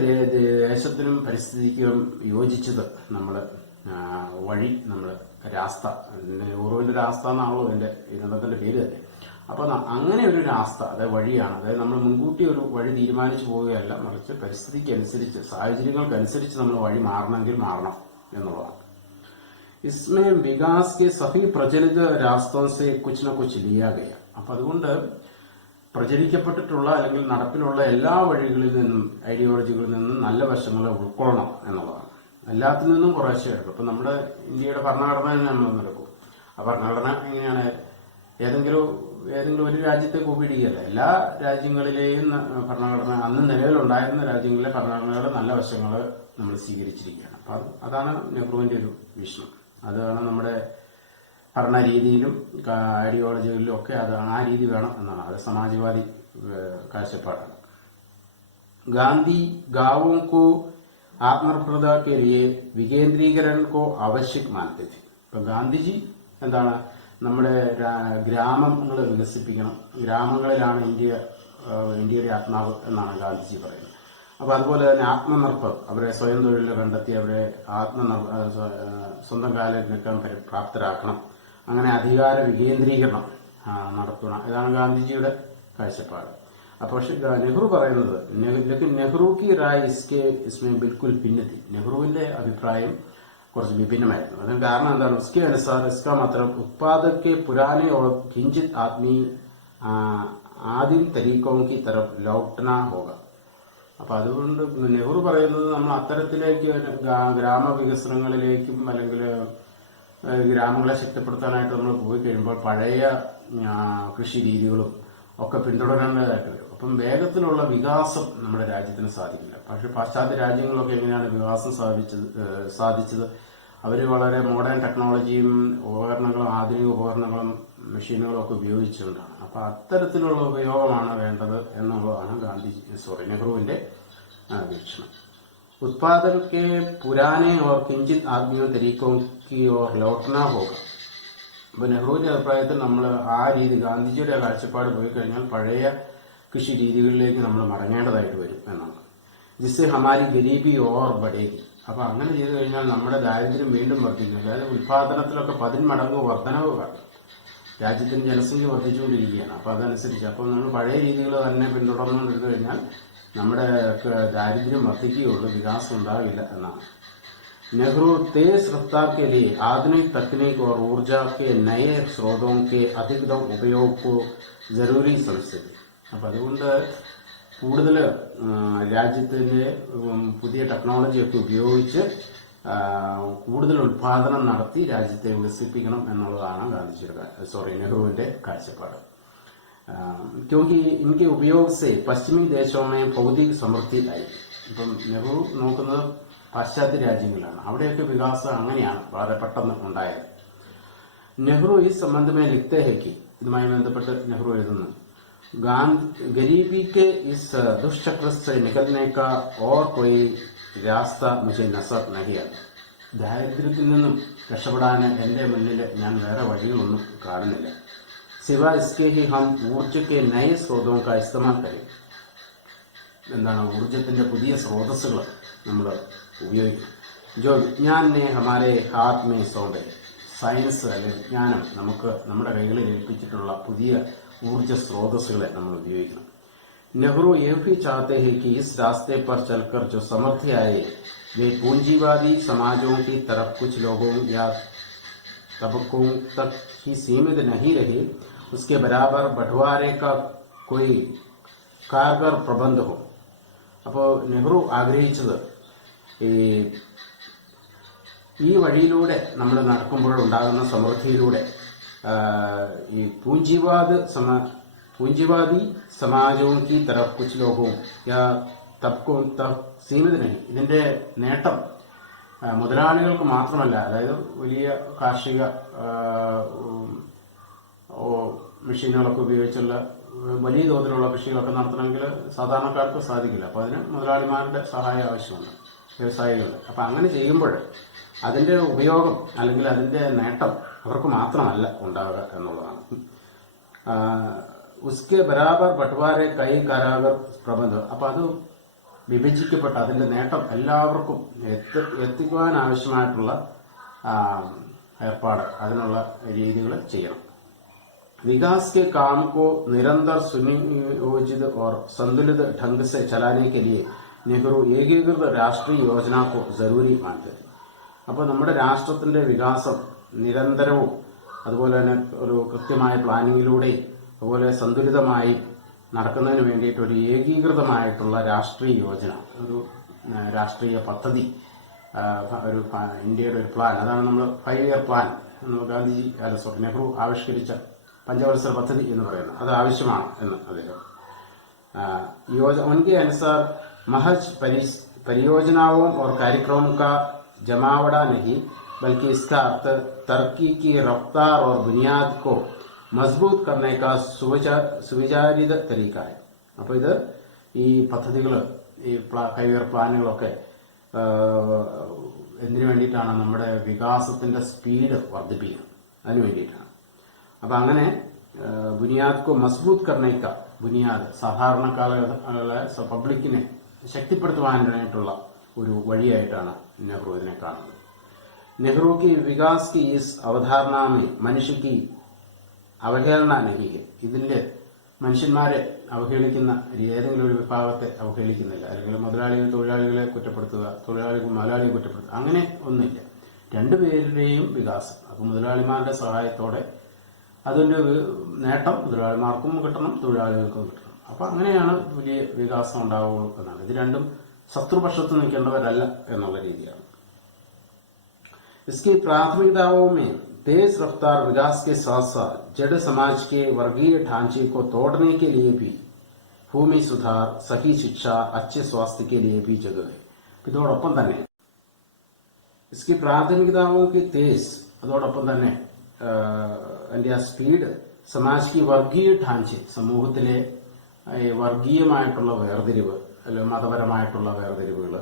ദേശത്തിനും പരിസ്ഥിതിക്കും യോജിച്ചത് നമ്മൾ വഴി നമ്മൾ രാസ്ത, നെഹ്റുവിന്റെ രാസ്ത എന്നാണല്ലോ ഇതിന്റെ ഇതിനകത്തിന്റെ പേര് തന്നെ. അപ്പൊ അങ്ങനെ ഒരു രാസ്ത, അതായത് വഴിയാണ്. അതായത് നമ്മൾ മുൻകൂട്ടി ഒരു വഴി തീരുമാനിച്ചു പോവുകയല്ല, മറിച്ച് പരിസ്ഥിതിക്ക് അനുസരിച്ച് സാഹചര്യങ്ങൾക്കനുസരിച്ച് നമ്മൾ വഴി മാറണമെങ്കിൽ മാറണം എന്നുള്ളതാണ്. इसमें विकास के सभी प्रचलित रास्तों से कुछ न कुछ लिया गया. അപ്പൊ അതുകൊണ്ട് പ്രചരിക്കപ്പെട്ടിട്ടുള്ള അല്ലെങ്കിൽ നടപ്പിലുള്ള എല്ലാ വഴികളിൽ നിന്നും ഐഡിയോളജികളിൽ നിന്നും നല്ല വശങ്ങളെ ഉൾക്കൊള്ളണം എന്നുള്ളതാണ്. എല്ലാത്തിൽ നിന്നും കുറേശ്ശെ എടുക്കും. ഇപ്പൊ നമ്മുടെ ഇന്ത്യയുടെ ഭരണഘടന നമ്മൾ എടുക്കും. ആ ഭരണഘടന എങ്ങനെയാണ്? ഏതെങ്കിലും ഒരു രാജ്യത്തെ കോപ്പിയിടുകയല്ല. എല്ലാ രാജ്യങ്ങളിലെയും ഭരണഘടന, അന്ന് നിലവിലുണ്ടായിരുന്ന രാജ്യങ്ങളിലെ ഭരണഘടനകളുടെ നല്ല വശങ്ങൾ നമ്മൾ സ്വീകരിച്ചിരിക്കുകയാണ്. അപ്പൊ അതാണ് നെഹ്റുവിന്റെ ഒരു വീക്ഷണം. അതാണ് നമ്മുടെ ഭരണരീതിയിലും ഐഡിയോളജികളിലും ഒക്കെ അതാണ്, ആ രീതി വേണം എന്നാണ്. അത് സമാജ്വാദി കാഴ്ചപ്പാടാണ്. ഗാന്ധി गांवों को ആത്മനിർഭരത के लिए विकेंद्रीकरण को आवश्यक मानते थे. ഇപ്പൊ ഗാന്ധിജി എന്താണ്, നമ്മുടെ ഗ്രാമങ്ങൾ വികസിപ്പിക്കണം, ഗ്രാമങ്ങളിലാണ് ഇന്ത്യയുടെ ആത്മാവ് എന്നാണ് ഗാന്ധിജി പറയുന്നത്. അപ്പൊ അതുപോലെ തന്നെ ആത്മനിർഭർ, അവരെ സ്വയം തൊഴിൽ കണ്ടെത്തി അവരെ സ്വന്തം കാലിൽ നിൽക്കാൻ പ്രാപ്തരാക്കണം. അങ്ങനെ അധികാര വികേന്ദ്രീകരണം നടത്തണം. ഇതാണ് ഗാന്ധിജിയുടെ കാഴ്ചപ്പാട്. പക്ഷെ നെഹ്റു പറയുന്നത് നെഹ്റു की राय इसमें बिल्कुल भिन्न थी. നെഹ്റുവിന്റെ അഭിപ്രായം കുറച്ച് വിഭിന്നമായിരുന്നു. അതിന് കാരണം എന്താണ്? उसके अनुसार इसका मतलब उत्पादक के पुराने और किंचित आदिम तरीकों की तरफ लौटना होगा. അപ്പൊ അതുകൊണ്ട് നെഹ്റു പറയുന്നത് നമ്മൾ അത്തരത്തിലേക്ക് ഗ്രാമവികസനങ്ങളിലേക്കും അല്ലെങ്കിൽ ഗ്രാമങ്ങളെ ശക്തിപ്പെടുത്താനായിട്ട് നമ്മൾ പോയി കഴിയുമ്പോൾ പഴയ കൃഷി രീതികളും ഒക്കെ പിന്തുടരേണ്ടതായിട്ട് വരും. അപ്പം വേഗത്തിലുള്ള വികാസം നമ്മുടെ രാജ്യത്തിന് സാധിക്കില്ല. പക്ഷെ പാശ്ചാത്യ രാജ്യങ്ങളിലൊക്കെ എങ്ങനെയാണ് വികാസം സാധിച്ചത്? അവർ വളരെ മോഡേൺ ടെക്നോളജിയും ഉപകരണങ്ങളും ആധുനിക ഉപകരണങ്ങളും മെഷീനുകളും ഒക്കെ ഉപയോഗിച്ചുകൊണ്ടാണ്. അപ്പൊ അത്തരത്തിലുള്ള ഉപയോഗമാണ് വേണ്ടത് എന്നുള്ളതാണ് നെഹ്റുവിന്റെ വീക്ഷണം. उत्पादन के पुराने और किंचित आदमियों तरीकों की ओर लौटना होगा. അപ്പൊ നെഹ്റുവിന്റെ അഭിപ്രായത്തിൽ നമ്മൾ ആ രീതി, ഗാന്ധിജിയുടെ കാഴ്ചപ്പാട് പോയി കഴിഞ്ഞാൽ പഴയ കൃഷി രീതികളിലേക്ക് നമ്മൾ മടങ്ങേണ്ടതായിട്ട് വരും എന്നാണ്. ജിസ്സെ ഹമാരി ഗരീബി ഓർ ബഡേഗി. അപ്പൊ അങ്ങനെ ചെയ്തു കഴിഞ്ഞാൽ നമ്മുടെ ദാരിദ്ര്യം വീണ്ടും വർദ്ധിക്കും. അതായത് ഉത്പാദനത്തിലൊക്കെ 10 മടങ്ങ് വർധനവ് കാണും. രാജ്യത്തിന് ജനസംഖ്യ വർദ്ധിച്ചുകൊണ്ടിരിക്കുകയാണ്. അപ്പൊ അതനുസരിച്ച് അപ്പോൾ നമ്മൾ പഴയ രീതികൾ തന്നെ പിന്തുടർന്നുകൊണ്ടിരുന്നു കഴിഞ്ഞാൽ നമ്മുടെ ദാരിദ്ര്യം വർദ്ധിക്കുകയുള്ളൂ, വികാസം ഉണ്ടാകില്ല എന്നാണ്. नेहरू तेज रफ्तार के लिए आधुनिक तकनीक और ऊर्जा के नए स्रोतों के अधिकतम उपयोग को जरूरी समझते थे. അപ്പൊ അതുകൊണ്ട് കൂടുതൽ രാജ്യത്തിന്റെ പുതിയ ടെക്നോളജിയൊക്കെ ഉപയോഗിച്ച് കൂടുതൽ ഉത്പാദനം നടത്തി രാജ്യത്തെ വികസിപ്പിക്കണം എന്നുള്ളതാണ് നെഹ്റുവിന്റെ കാഴ്ചപ്പാട്. क्योंकि इनके उपयोग से पश्चिमी देशों में भौतिक समृद्धി ആയി. ഇപ്പം നെഹ്റു നോക്കുന്നത് പാശ്ചാത്യ രാജ്യങ്ങളിലാണ്. അവിടെയൊക്കെ വികാസം അങ്ങനെയാണ് വളരെ പെട്ടെന്ന് ഉണ്ടായത്. നെഹ്റു ഈ സംബന്ധമേ ലിഖ്തേ ഹൈ കി, ഇതുമായി ബന്ധപ്പെട്ട് നെഹ്റു എഴുതുന്നു, गरीबी के इस दुष्चक्र से निकलने का और कोई रास्ता मुझे नजर नहीं आता. ദാരിദ്ര്യത്തിൽ നിന്നും രക്ഷപ്പെടാൻ എന്റെ മുന്നിൽ ഞാൻ വേറെ വഴികളൊന്നും കാണുന്നില്ല. सिवा इसके ही हम ऊर्जा के नए स्रोतों का इस्तेमाल करें. എന്താണ്? ഊർജത്തിന്റെ പുതിയ സ്രോതസ്സുകൾ നമ്മൾ ഉപയോഗിക്കും. जो विज्ञान ने हमारे हाथ में सौंपे. സയൻസ് അല്ലെങ്കിൽ വിജ്ഞാനം നമുക്ക് നമ്മുടെ കൈകളിൽ ഏൽപ്പിച്ചിട്ടുള്ള പുതിയ ഊർജ സ്രോതസ്സുകളെ നമ്മൾ ഉപയോഗിക്കണം. നെഹ്റു ये भी चाहते हैं कि इस रास्ते पर चलकर जो समृद्धि आए वे पूंजीवादी समाजों की तरफ कुछ लोगों या तबकों तक ही सीमित नहीं रहे, उसके बराबर बंटवारे का कोई कारगर प्रबंध हो. അപ്പോൾ നെഹ്റു ആഗ്രഹിച്ചത് ഈ വഴിയിലൂടെ നമ്മൾ നടക്കുമ്പോഴുണ്ടാകുന്ന സമൃദ്ധിയിലൂടെ ഈ പൂഞ്ചിവാദി സമാജവും की तरफ कुछ लोगों या तबकों तक सीमित नहीं. ഇതിന്റെ നേട്ടം മുതലാളികൾക്ക് മാത്രമല്ല, അതായത് വലിയ കാർഷിക മെഷീനുകളൊക്കെ ഉപയോഗിച്ചുള്ള വലിയ തോതിലുള്ള കൃഷികളൊക്കെ നടത്തണമെങ്കിൽ സാധാരണക്കാർക്ക് സാധിക്കില്ല. അപ്പൊ അതിന് മുതലാളിമാരുടെ സഹായം ആവശ്യമുണ്ട്. വ്യവസായികളുണ്ട്. അപ്പം അങ്ങനെ ചെയ്യുമ്പോൾ അതിൻ്റെ ഉപയോഗം അല്ലെങ്കിൽ അതിൻ്റെ നേട്ടം അവർക്ക് മാത്രമല്ല ഉണ്ടാവുക എന്നുള്ളതാണ്. ഉസ്കെ ബരാബർ ബട്ടുവാരെ കൈ കരാഗർ പ്രബന്ധം. അപ്പം അത് വിഭജിക്കപ്പെട്ട അതിൻ്റെ നേട്ടം എല്ലാവർക്കും എത്തിക്കുവാൻ ആവശ്യമായിട്ടുള്ള ഏർപ്പാട്, അതിനുള്ള രീതികൾ ചെയ്യണം. विकास के काम को निरंतर सुनियोजित और संतुलित ढंग से चलाने के लिए നെഹ്റു ഏകീകൃത രാഷ്ട്രീയ യോജന को जरूरी मानते थे. അപ്പോൾ നമ്മുടെ രാഷ്ട്രത്തിന്റെ വികാസം നിരന്തരവും അതുപോലെ തന്നെ ഒരു കൃത്യമായ പ്ലാനിങ്ങിലൂടെയും അതുപോലെ സന്തുലിതമായി നടക്കുന്നതിന് വേണ്ടിയിട്ട് ഒരു ഏകീകൃതമായിട്ടുള്ള രാഷ്ട്രീയ യോജന, ഒരു രാഷ്ട്രീയ പദ്ധതി, ഒരു ഇന്ത്യയുടെ ഒരു പ്ലാൻ, അതാണ് നമ്മൾ 5 year പ്ലാൻ എന്ന് ഗാന്ധിജി നെഹ്റു ആവിഷ്കരിച്ച पंचवत्सर पद्धति എന്ന് പറയുന്നത്. അത് ആവശ്യമാണ് എന്ന് അദ്ദേഹം उनके अनुसार महज परियोजनाओं और कार्यक्रमों का जमावड़ा नहीं बल्कि इसका अर्थ तरक्की की रफ्तार और बुनियाद को मजबूत करने का सुविचारित तरीका है. അപ്പോൾ ഇത് ഈ പദ്ധതികൾ, ഈ 5 year പ്ലാനുകളൊക്കെ എന്തിനു വേണ്ടിയിട്ടാണ്? നമ്മുടെ വികാസത്തിന്റെ സ്പീഡ് വർദ്ധിപ്പിക്കണം, അതിനു വേണ്ടിയിട്ടാണ്. അപ്പം അങ്ങനെ ബുനിയാദ് കോ മസ്ബൂത്ത് കർണേക്ക, ബുനിയാദ് സാധാരണക്കാരെ പബ്ലിക്കിനെ ശക്തിപ്പെടുത്തുവാനായിട്ടുള്ള ഒരു വഴിയായിട്ടാണ് നെഹ്റു ഇതിനെ കാണുന്നത്. നെഹ്റു की विकास की इस अवधारणा में मनुष्य की അവഹേളന नहीं है. ഇതിന്റെ മനുഷ്യന്മാരെ അവഹേളിക്കുന്ന ഏതെങ്കിലും ഒരു വിഭാഗത്തെ അവഹേളിക്കുന്നില്ല, അല്ലെങ്കിൽ മുതലാളികൾ തൊഴിലാളികളെ കുറ്റപ്പെടുത്തുക, തൊഴിലാളികൾ മുതലാളിയെ കുറ്റപ്പെടുത്തുക, അങ്ങനെ ഒന്നുമില്ല. രണ്ടുപേരുടെയും വികാസം. അപ്പം മുതലാളിമാരുടെ സഹായത്തോടെ അതിന്റെ നേട്ടം മുതലാളിമാർക്കും കിട്ടണം, തൊഴിലാളികൾക്കും കിട്ടണം. അപ്പൊ അങ്ങനെയാണ് വലിയ വികാസം ഉണ്ടാവുള്ളൂ എന്നാണ്. ഇത് രണ്ടും ശത്രുപക്ഷത്ത് നിൽക്കേണ്ടവരല്ല എന്നുള്ള രീതിയാണ്. इसकी प्राथमिकताओं में तेज रफ्तार विकास के साथ साथ जड़ समाज के वर्गीय ढांचे को तोड़ने के लिए भी भूमि सुधार, सही शिक्षा, अच्छे स्वास्थ्य के लिए भी जगह है. ഇതോടൊപ്പം തന്നെ इसकी प्राथमिकताओं की तेज, അതോടൊപ്പം തന്നെ അതിന്റെ ആ സ്പീഡ്, സമാജ് വർഗീയ ഢാഞ്ചെ, സമൂഹത്തിലെ വർഗീയമായിട്ടുള്ള വേർതിരിവ് അല്ലെങ്കിൽ മതപരമായിട്ടുള്ള വേർതിരിവുകൾ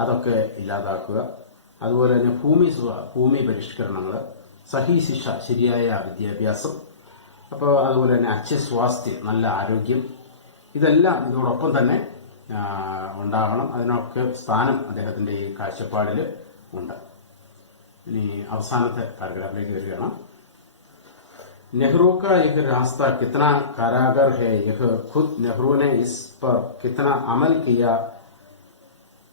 അതൊക്കെ ഇല്ലാതാക്കുക. അതുപോലെ തന്നെ ഭൂമി പരിഷ്കരണങ്ങൾ, സഹി ശിക്ഷ, ശരിയായ വിദ്യാഭ്യാസം, അപ്പോൾ അതുപോലെ തന്നെ അച്ഛ സ്വാസ്ഥ്യം, നല്ല ആരോഗ്യം, ഇതെല്ലാം ഇതോടൊപ്പം തന്നെ ഉണ്ടാകണം. അതിനൊക്കെ സ്ഥാനം അദ്ദേഹത്തിന്റെ ഈ കാഴ്ചപ്പാടിൽ ഉണ്ട്. ഇനി അവസാനത്തെ പാരഗ്രാഫിലേക്ക് വരികയാണ്. नेहरू का यह रास्ता कितना कारागर है, यह खुद नेहरू ने इस पर कितना अमल किया,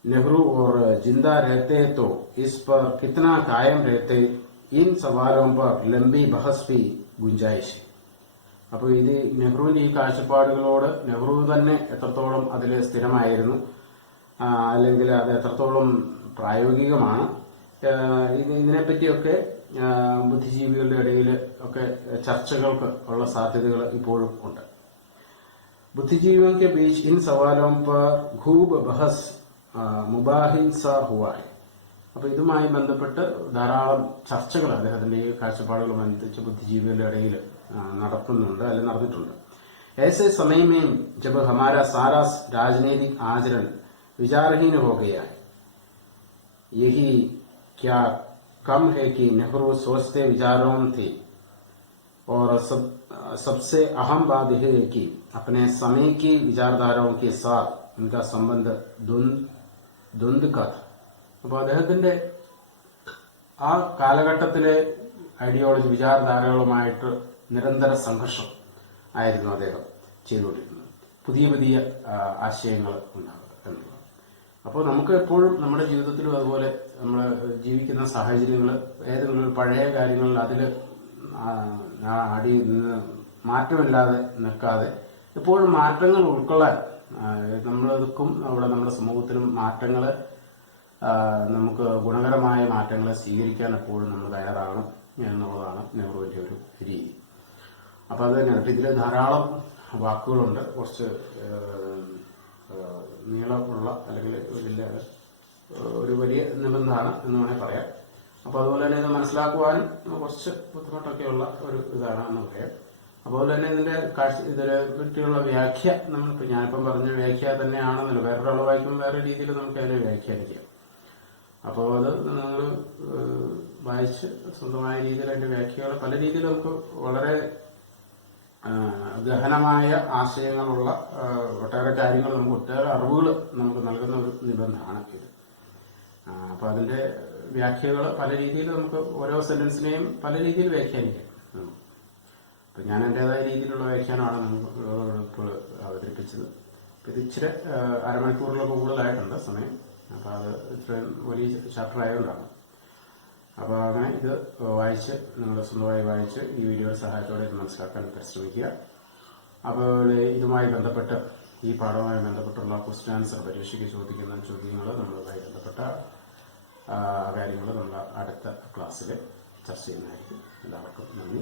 नेहरू और जिंदा रहते तो इस पर कितना कायम रहते, इन सवालों पर लंबी बहस भी गुंजाइश. അപ്പോൾ ഇത് നെഹ്റുവിന്റെ ഈ കാഴ്ചപ്പാടുകളോട് നെഹ്റു തന്നെ എത്രത്തോളം അതിൽ സ്ഥിരമായിരുന്നു, അല്ലെങ്കിൽ അത് എത്രത്തോളം പ്രായോഗികമാണ്, ഇതിനെപ്പറ്റിയൊക്കെ ബുദ്ധിജീവികളുടെ ഇടയിൽ ഒക്കെ ചർച്ചകൾക്ക് ഉള്ള സാധ്യതകൾ ഇപ്പോഴും ഉണ്ട്. ബുദ്ധിജീവിयों के बीच इन सवालों पर खूब बहस मुबाहिसा हुआ है. അപ്പൊ ഇതുമായി ബന്ധപ്പെട്ട് ധാരാളം ചർച്ചകൾ അദ്ദേഹത്തിന്റെ ഈ കാഴ്ചപ്പാടുകൾ ബന്ധിച്ച് ബുദ്ധിജീവികളുടെ ഇടയിൽ നടക്കുന്നുണ്ട്, അല്ലെങ്കിൽ നടന്നിട്ടുണ്ട്. ऐसे समय में जब हमारा सारा राजनीतिक आचरण विचारहीन हो गया है, यही क्या कम है कि नेहरू सोचते विचारों थे, और सबसे अहम बात यह है कि अपने समय की विचारधाराओं के साथ उनका संबंध द्वंद्व का था. അപ്പോൾ അദ്ദേഹത്തിന്റെ ആ കാലഘട്ടത്തിലെ ഐഡിയോളജി, വിചാരധാരകളുമായിട്ട് നിരന്തര സംഘർഷം ആയിരുന്നു അദ്ദേഹം ചെയ്തുകൊണ്ടിരുന്നത്. പുതിയ പുതിയ ആശയങ്ങൾ ഉണ്ടാകുക എന്നുള്ളത്. അപ്പോൾ നമുക്ക് എപ്പോഴും നമ്മുടെ ജീവിതത്തിലും അതുപോലെ നമ്മൾ ജീവിക്കുന്ന സാഹചര്യങ്ങൾ, ഏതെങ്കിലും ഒരു പഴയ കാര്യങ്ങളിൽ അതിൽ അടി മാറ്റമില്ലാതെ നിൽക്കാതെ എപ്പോഴും മാറ്റങ്ങൾ ഉൾക്കൊള്ളാൻ നമ്മളെടുക്കും. അവിടെ നമ്മുടെ സമൂഹത്തിലും മാറ്റങ്ങൾ, നമുക്ക് ഗുണകരമായ മാറ്റങ്ങളെ സ്വീകരിക്കാൻ എപ്പോഴും നമ്മൾ തയ്യാറാകണം എന്നുള്ളതാണ് നെഹ്റുവിന്റെ ഒരു രീതി. അപ്പൊ അത് തന്നെയാണ്. ഇതിൽ ധാരാളം വാക്കുകളുണ്ട്, കുറച്ച് നീളമുള്ള അല്ലെങ്കിൽ ഒരു വലിയ നിബന്ധമാണ് എന്ന് വേണമെങ്കിൽ പറയാം. അപ്പൊ അതുപോലെ തന്നെ ഇത് മനസ്സിലാക്കുവാനും കുറച്ച് ബുദ്ധിമുട്ടൊക്കെയുള്ള ഒരു ഇതാണ് എന്ന് പറയാം. അതുപോലെ തന്നെ ഇതിനെ പറ്റിയുള്ള ഞാനിപ്പം പറഞ്ഞ വ്യാഖ്യ തന്നെയാണെന്നല്ലോ, വേറൊരാൾ വായിക്കുമ്പോൾ വേറെ രീതിയിൽ നമുക്ക് അതിനെ വ്യാഖ്യാനിക്കാം. അപ്പോൾ അത് നിങ്ങൾ വായിച്ച് സ്വന്തമായ രീതിയിൽ അതിന്റെ വ്യാഖ്യകൾ പല രീതിയിൽ നമുക്ക് വളരെ ഗഹനമായ ആശയങ്ങളുള്ള ഒട്ടേറെ കാര്യങ്ങൾ നമുക്ക് ഒട്ടേറെ അറിവുകൾ നമുക്ക് നൽകുന്ന ഒരു നിബന്ധമാണ് ഇത്. അപ്പൊ അതിന്റെ വ്യാഖ്യകൾ പല രീതിയിൽ നമുക്ക് ഓരോ സെന്റൻസിനെയും പല രീതിയിൽ വ്യാഖ്യാനിക്കാം. അപ്പൊ ഞാൻ എന്റേതായ രീതിയിലുള്ള വ്യാഖ്യാനമാണ് ഇപ്പോൾ അവതരിപ്പിച്ചത്. ഇത് ഇച്ചിരി അരമണിക്കൂറിലൊക്കെ കൂടുതലായിട്ടുണ്ട് സമയം. അപ്പൊ അത് ഇത്രയും വലിയ ചാപ്റ്റർ ആയതുകൊണ്ടാണ്. അപ്പൊ അങ്ങനെ ഇത് വായിച്ച് നിങ്ങൾ സ്വന്തമായി വായിച്ച് ഈ വീഡിയോയുടെ സഹായത്തോടെ ഇത് മനസ്സിലാക്കാൻ പരിശ്രമിക്കുക. അപ്പോൾ ഇതുമായി ബന്ധപ്പെട്ട് ഈ പാഠവുമായി ബന്ധപ്പെട്ടുള്ള ക്വസ്റ്റ്യൻ ആൻസർ പരീക്ഷയ്ക്ക് ചോദിക്കുന്ന ചോദ്യങ്ങൾ നമ്മളുമായി ബന്ധപ്പെട്ട കാര്യങ്ങൾ നമ്മൾ അടുത്ത ക്ലാസ്സിൽ ചർച്ച ചെയ്യുന്നതായിരിക്കും. എല്ലാവർക്കും നന്ദി.